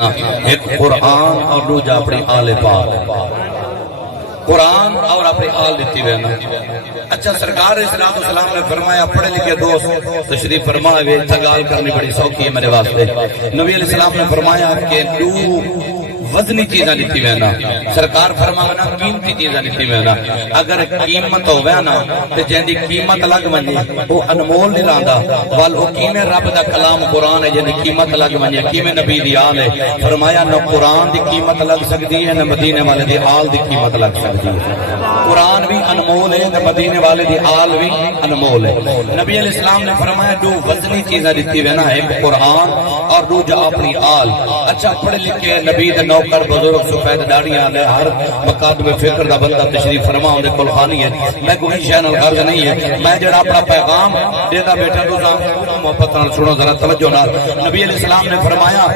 ایک قرآن اور دوجا اپنی آل پاک، قرآن اور اپنی آل دیتی ہوئے نا۔ اچھا سرکار اسلام والسلام نے فرمایا پڑھے لکھے دوست تشریف فرما ہوئے تگال کرنی بڑی سوکھی ہے میرے واسطے۔ نبی علیہ السلام نے فرمایا کہ دو وزنی چیزاں لیتی ہوئے نا، سرکار فرمانا قیمتی چیزاں لیتی ہوئے نا۔ اگر قیمت ہوئے نا تو جن دی قیمت لگ منجے وہ انمول نہیں رہندا، وال وہ کیویں رب دا کلام قرآن ہے جن دی قیمت لگ منجے، کیویں نبی دی آل ہے۔ فرمایا نہ قرآن دی قیمت لگ سکتی ہے نہ مدینے والے دی آل دی قیمت لگ سکتی ہے۔ قرآن بھی انمول ہے نہ مدینے والے دی آل بھی انمول ہے۔ نبی علیہ السلام نے فرمایا دو وزنی چیزاں دیتی ہوئے نا، ایک قرآن اور دوجا اپنی آل۔ اچھا پڑھے لکھے نبی دے نوکر بزرگ سفید داڑیاں نے ہر مقادم فکر دا بندہ تشریف فرما ہوندے کلخانی ہے۔ میں کوئی شے نال غرض نہیں ہے، میں جڑا اپنا پیغام دیتا بیٹھا تو محبت نال سنو ذرا توجہ نال۔ نبی علیہ السلام نے فرمایا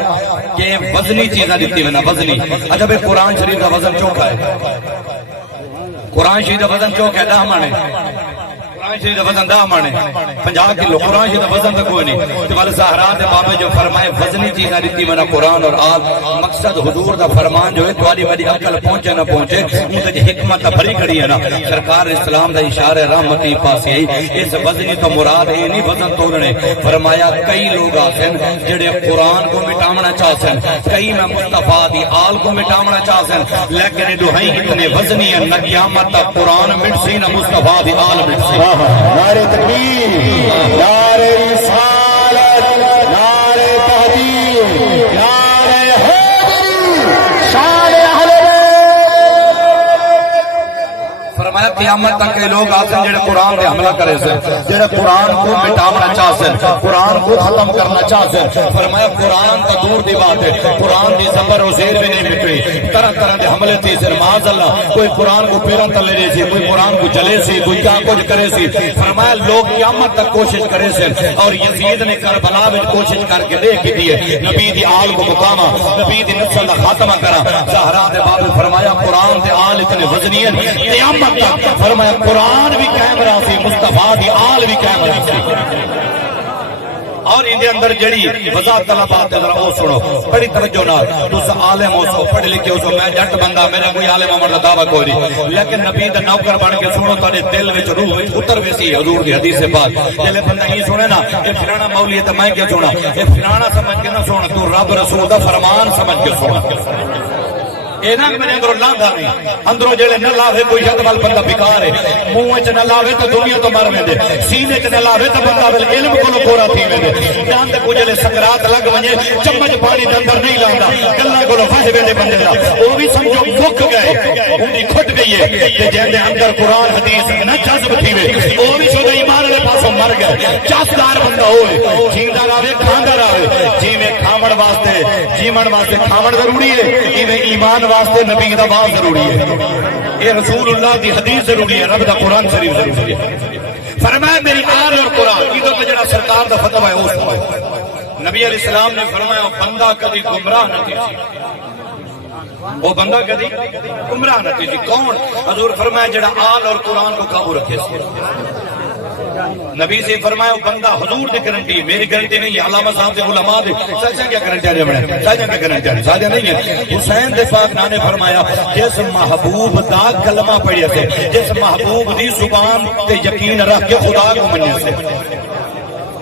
کہ وزنی چیزاں دیتی ہوئے نا، وزنی۔ اچھا بھئی قرآن شریف کا وزن چوکا ہے، قرآن شریف کا وزن چوک ہے 10 مانے، قرآن شریف کا وزن 10 مانے 50 کلو، قرآن شریف کا وزن تو کوئی نہیں۔ تو والا زہرا دے بابے جو فرمائے وزنی چیزاں دیتی میں نہ قرآن اور آل، مقصد حضور دا فرمان جو ہے تمہاری میری عقل پہنچے نہ پہنچے ان تے حکمت بھری کھڑی ہے نا۔ سرکار اسلام دا اشارہ رحمتی پاس ہے، اس وزنی تو مراد ہے نہیں وزن تولنے۔ فرمایا کئی لوگ آسن جڑے قرآن کو مٹاونا چاہسن، کئی میں مصطفیٰ دی آل کو مٹاونا چاہسن، لیکن دوہائی اتنے وزنی ہے نہ قیامت تک قرآن مٹ سی نہ مصطفیٰ دی آل مٹ سی۔ نعرہ تکبیر، نعرہ رسالت، نعرہ تحقیق، نعرہ حیدری، شان اہل بیت۔ فرمایا قیامت تک کے لوگ آسن جڑے قرآن پہ حملہ کرے سے، جڑے قرآن کو مٹاونا چاہسن، قرآن کو ختم کرنا چاہسن۔ فرمایا قرآن تو دور دی بات ہے، قرآن دی زبر و زیر بھی نہیں مٹی، طرح طرح دے حملے تھی سر معاذ اللہ، کوئی قرآن کو پیروں تلے رہی سی، کوئی قرآن کو جلے سی، کوئی کیا کچھ کرے سی۔ فرمایا لوگ قیامت تک کوشش کرے سے، اور یزید نے کربلا میں کوشش کر کے دیکھ دیے نبی دی آل کو مقامہ، نبی دی نسل دا خاتمہ کرا۔ زہرا دے باب فرمایا قرآن دے آل اتنے وزنی ہیں قیامت تک۔ فرمایا قرآن بھی قائم رہا سی، مصطفیٰ دی آل بھی قائم رہا سی۔ اور ان دے اندر جڑی وضاحت طلبات ہے ذرا او سنو بڑی توجہ نال۔ تس عالم ہو سو پڑھ لکھے ہو سو، میں جٹ بندہ میرا کوئی عالم عمر دا دعویٰ کوئی نہیں، لیکن نبی دا نوکر بن کے سنو تواڈے دل وچ روح وچ اتر ویسی حضور دی حدیث پاک۔ جلے بندہ ہی سنے نا اے فلانا مولوی ہے تے میں کیا سنا، اے فلانا سمجھ کے نہ سن، تو رب رسول دا فرمان سمجھ کے سن۔ اے نا میرے اندروں لاندھا نہیں، اندروں جڑے نہ لاوے کوئی شد وال بندہ بیکار ہے، منہ وچ نہ لاوے تو دنیا تو مر ویندے، سینے وچ نہ لاوے تو بندہ ول علم کولوں کورا تھی ویندے۔ جان تے کوئی جڑے سکرات لگ ونجے چمچ پانی دے اندر نہیں لاندا، گلاں کولوں فس ویندے بندے دا، او بھی سمجھو مک گئے، اونی کھٹ گئی ہے۔ تے جن دے اندر قرآن حدیث نہ جذب تھی وے، او بھی شد ایمان دے پاسوں مر گئے۔ چاسدار بندہ ہوئے، جیندا رہے کھاندا رہے، جویں کھاون واسطے جیون واسطے کھاون ضروری ہے، ایویں ایمان واسطے نبی دا باز ضروری ہے، یہ رسول اللہ دی حدیث ضروری ہے، رب دا قرآن شریف ضروری ہے۔ فرمایا میری آل اور قرآن ادھر کا جڑا سرکار دا فتوی ہے اس نبی علیہ السلام نے فرمایا بندہ کبھی گمراہ نہ تھی، وہ بندہ کبھی گمراہ نہ تھی۔ کون؟ حضور فرمایا جڑا آل اور قرآن کو قابو رکھے سی۔ نبی سے فرمایا وہ بندہ حضور دی گارنٹی، میری گارنٹی نہیں ہے، علامہ صاحب دے علماء دے سچا کیا گارنٹی ہے، بڑے سچا کیا گارنٹی ہے، سچا نہیں ہے۔ حسین دے پاک نے فرمایا جس محبوب دا کلمہ پڑھیا سے، جس محبوب دی زبان تے یقین رکھ کے خدا کو منیا سے،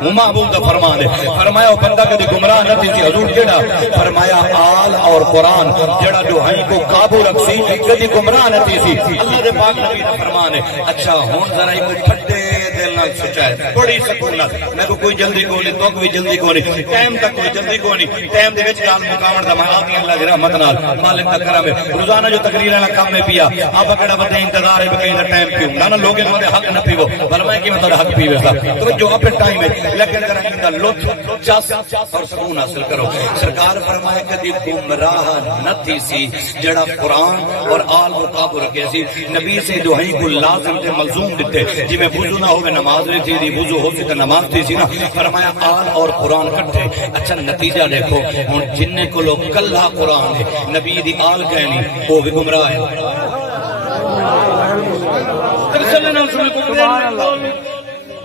وہ محبوب دا فرمان ہے۔ فرمایا وہ بندہ کدی گمراہ نہ تھی، حضور کیڑا؟ فرمایا آل اور قرآن جڑا دوہائی کو قابو رکھ سی کدی گمراہ نہ تھی سی، اللہ دے پاک نبی دا فرمان ہے۔ اچھا ہن ذرا ایک ٹھڈے دل نال سوچا ہے، بڑی سکون نال، میں کو کوئی جلدی کوئی نہیں، تو کوئی جلدی کوئی نہیں، ٹائم تک کوئی جلدی کوئی نہیں، ٹائم دے وچ گل مکاون دا مانا دی اللہ دی رحمت نال مالک دا کرم ہے۔ روزانہ جو تقریر والا کام ہے پیا آپ کڑا بندہ انتظار ہے کہ دا ٹائم کیوں نہ لوگوں دے حق نہ پیو، بل میں کیوں تہاڈا حق پیوے سا توجہ اپنے ٹائم ہے، لیکن ذرا ان کا لطف چس اور سکون حاصل کرو۔ سرکار فرمائے کدی گمراہ نہ تھی سی جڑا قرآن اور آل کو قابو رکھے سی، نبی سے دوہائی کو لازم تے ملزوم دیتے، جی میں وضو نہ ہوئے نماز نہیں تھی، وضو ہو سی تے نماز تھی سی نا۔ فرمایا آل اور قرآن کٹھے۔ اچھا نتیجہ دیکھو ہن جن کو لوگ کلہ قرآن ہے نبی دی آل کہنی وہ بھی گمراہ ہے۔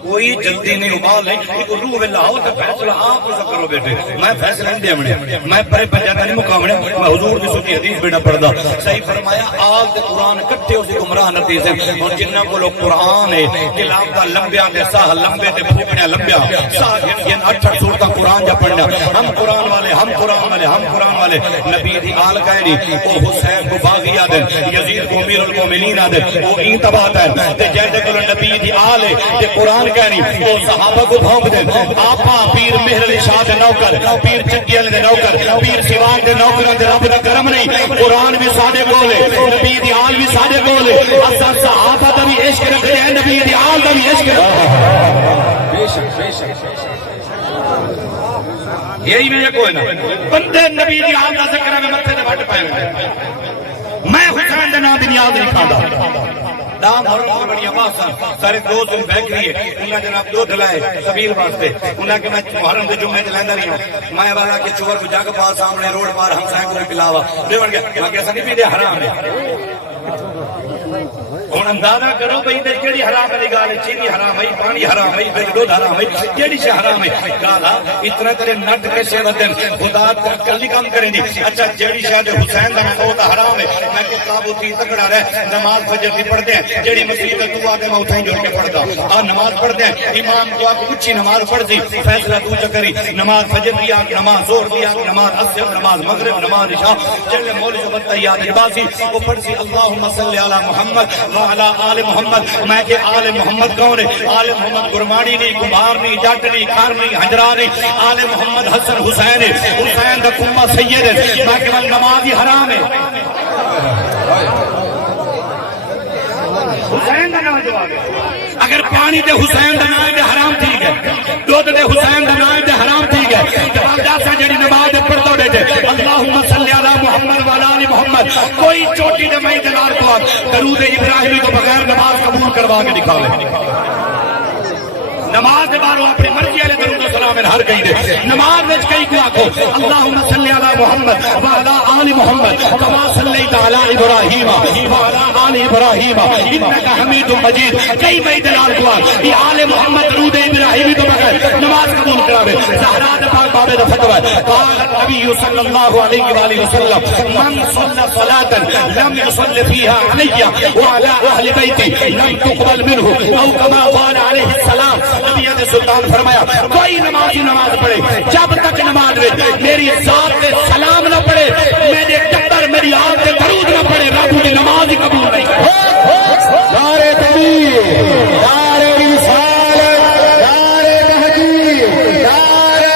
کوئی جلدی نہیں ابال نہیں روح میں لاؤ تو فیصلہ آپ اسا کرو بیٹے میں فیصلہ نہیں دے میں پرے پنجاتا نہیں مقامنے میں حضور کی سنی حدیث بیٹا پڑھدا صحیح فرمایا آل تے قرآن کٹھے اسی گمراہ نتیجے اور جنہ کو لوگ قرآن ہے کلام دا لمبیاں دے ساہ لمبے تے پھوپڑیاں لمبیاں ساہ گن 8 سورتاں قرآن جا پڑھنا ہم قرآن والے ہم قرآن والے ہم قرآن والے نبی دی آل کہنی وہ حسین کو باغی آدن یزید کو امیر المومنین آدن وہ این تباہ ہے تے جیسے کہ نبی دی آل ہے تے قرآن کہنی وہ صحابہ کو بھونک دے آپا پیر مہر علی شاہ دے نوکر پیر چکی علی دے نوکر پیر سیوان دے نوکر دے رب دا کرم نہیں قرآن بھی سادے کولے نبی دی آل بھی سادے کولے اساں صحابہ دا بھی عشق رکھتے ہیں نبی دی آل دا بھی عشق رکھتے ہیں بے شک بے شک یہی میں کوئی نہ بندے نبی دی آل دا ذکر میں متھے تے وٹ پائے میں حسین دے نام دی نیاز نہیں کھاندا دام اور بڑی آسان سارے دوست بیٹھ رہی ہے انہاں جناب دودھ لائے سبیل واسطے انہاں کہ میں محرم دے جمعے تے لیندا نہیں ہوں میں والا کہ چور کو جگ پاس سامنے روڈ پار ہم سائیں کو پلاوا دیون گیا میں کیسا نہیں پیندے حرام ہے ہن اندازہ کرو بھئی تے کیڑی حرام والی گل ہے چینی حرام ہے پانی حرام ہے بھئی دودھ حرام ہے کیڑی شے حرام ہے گالا اتنا تیرے نٹ کے سے ودن خدا کلی کام کریں دی اچھا جیڑی شے حسین دا وہ تا حرام ہے میں کہ تابوتی تکڑا رہ نماز فجر دی پڑھتے ہیں جیڑی مسجد تو آتے میں اٹھائیں جوڑ کے پڑھتا اور نماز پڑھتے ہیں امام کو آپ اچھی نماز پڑھ دی فیصلہ تو چکری نماز فجر دی آگ نماز زور دی آگ نماز عصر نماز مغرب نماز عشاء جل مولد و بطیات باسی وہ پڑھ سی اللہم صلی علی محمد وعلی آل محمد میں کہ آل محمد کون ہے آل محمد گرمانی نہیں کمار نہیں جٹ نہیں کھار نہیں ہجرا نہیں آل محمد حسن حسین ہے حسین دا کمہ سید ہے میں کہ نماز ہی حرام ہے حسین دا نام جواب اگر پانی دے حسین دا نام دے حرام ٹھیک ہے دودھ دے حسین دا نام دے حرام ٹھیک ہے جواب داسا جڑی نماز دے پڑھدو دے تے اللہم صلی علی محمد وعلی آل محمد کوئی چوٹی دے میں دلار کو درود ابراہیمی کو بغیر نماز قبول کروا کے دکھاوے نماز دے بارو اپنی مرضی والے درود و سلام ہر کہیں دے نماز وچ کئی کو آکھو اللہم صلی علی محمد وعلی آل محمد کما صلیت علی ابراہیم وعلی آل ابراہیم انک حمید مجید کئی میں دلال کو یہ آل محمد درود ابراہیمی تو بغیر نماز قبول کراوے زہرا دے پاک بابے دا فتوی قال نبی صلی اللہ علیہ والہ وسلم من صلی صلاۃ لم يصلی فیها علی وعلی اہل بیتی لم تقبل منه او کما قال علیہ السلام نبی سلطان فرمایا کوئی نماز پڑھے جب تک نماز میں میری ذات پہ سلام نہ پڑھے میرے ٹکر میری آنکھ پہ درود نہ پڑھے رب کی نماز ہی قبول نہیں کرے نعرہ تکبیر نعرہ رسالت نعرہ تحقیق نعرہ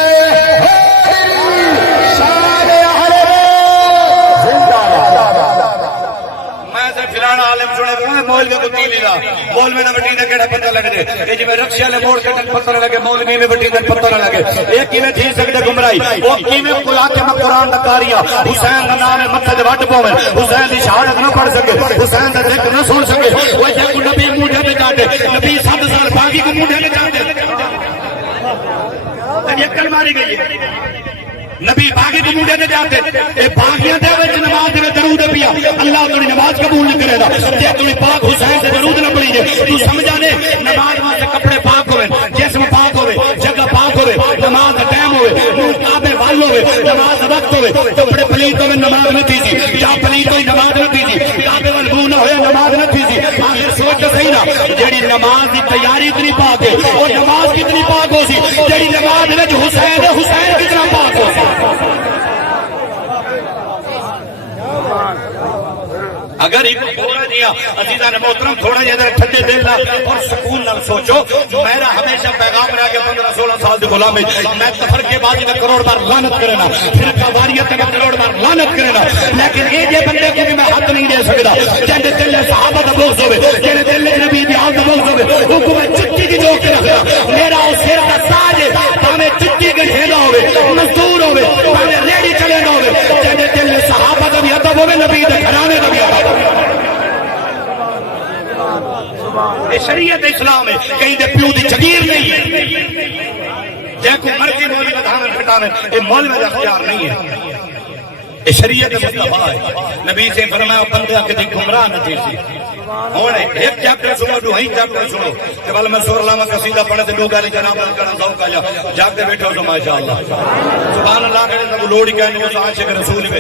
حیدری شان اہل بیت زندہ باد میں سے فلانا عالم سنے مولوی کو تیلی لا مولوی نے بٹی دے کیڑا پتہ لگ دے یہ جی میں رکشے والے موڑ کے پتہ لگے مولوی میں بٹی دے پتہ لگے یہ کیویں تھی سکدے گمراہی او کیویں کلا کے میں قرآن دا کاریا حسین دا نام متھے تے وٹ پوے حسین دی شہادت نہ پڑھ سکے حسین دا ذکر نہ سن سکے او جے کو نبی موڈے تے جاندے نبی 7 سال باقی کو موڈے تے جاندے یہ کل ماری گئی نبی باغی کو موڈے تے جاندے اے باغیاں دے وچ نماز دے درود پیا اللہ تیری نماز قبول نہیں کرے گا تے تو پاک حسین سے درود نہ پڑھی جے تو سمجھا نے نماز واسطے کپڑے پاک ہوے جسم پاک ہوے جگہ پاک ہوے نماز دا ٹائم ہوے کعبے وال ہوے نماز دا وقت ہوے کپڑے پلیت ہوے نماز نہ تھی یا پلیت ہوئی نماز نہ تھی کعبے وال بو نہ ہوے نماز نہ تھی آخر سوچ صحیح نا جیڑی نماز دی تیاری اتنی پاک ہے اور نماز کتنی پاک ہو سی جیڑی نماز وچ حسین حسین کتنا پاک ہو سی اگر ایک تھوڑا جیا عزیزان محترم تھوڑا جیا ٹھنڈے دل نہ اور سکون نہ سوچو میرا ہمیشہ پیغام رہا کہ 15-16 سال کی غلام میں کفر کے بعد میں کروڑ بار لعنت کرنا پھر قواریت میں کروڑ بار لعنت کرنا لیکن یہ جے بندے کو بھی میں حق نہیں دے سکتا جن دل صحابہ دا بغض ہوے جن دل نبی دی آل دا بغض ہوے حکم چٹی کی جو کے رکھنا میرا او سر دا تاج ہمیں چٹی کے ڈھیلا ہوے مزدور ہوے ہمیں ریڑی چلے نہ ہوے جن دل صحابہ دا بھی ادب ہوے نبی دے گھرانے دا بھی ادب شریعت اسلام ہے کہیں دے پیو دی جگیر نہیں ہے جے کو مرضی مولوی بدھانے کھٹانے یہ مولوی دا اختیار نہیں ہے یہ شریعت مصطفیٰ ہے نبی سے فرمایا بندہ کدی گمراہ نہ تھی ہونے ایک چیپٹر سنو دو ہی چیپٹر سنو کہ بل میں سور لاما قصیدہ پڑھے تے لوگا نہیں جناب کرنا ذوق آیا جاگتے بیٹھو سو ماشاءاللہ سبحان اللہ کرے تو لوڑی کہنے وہ عاشق رسول میں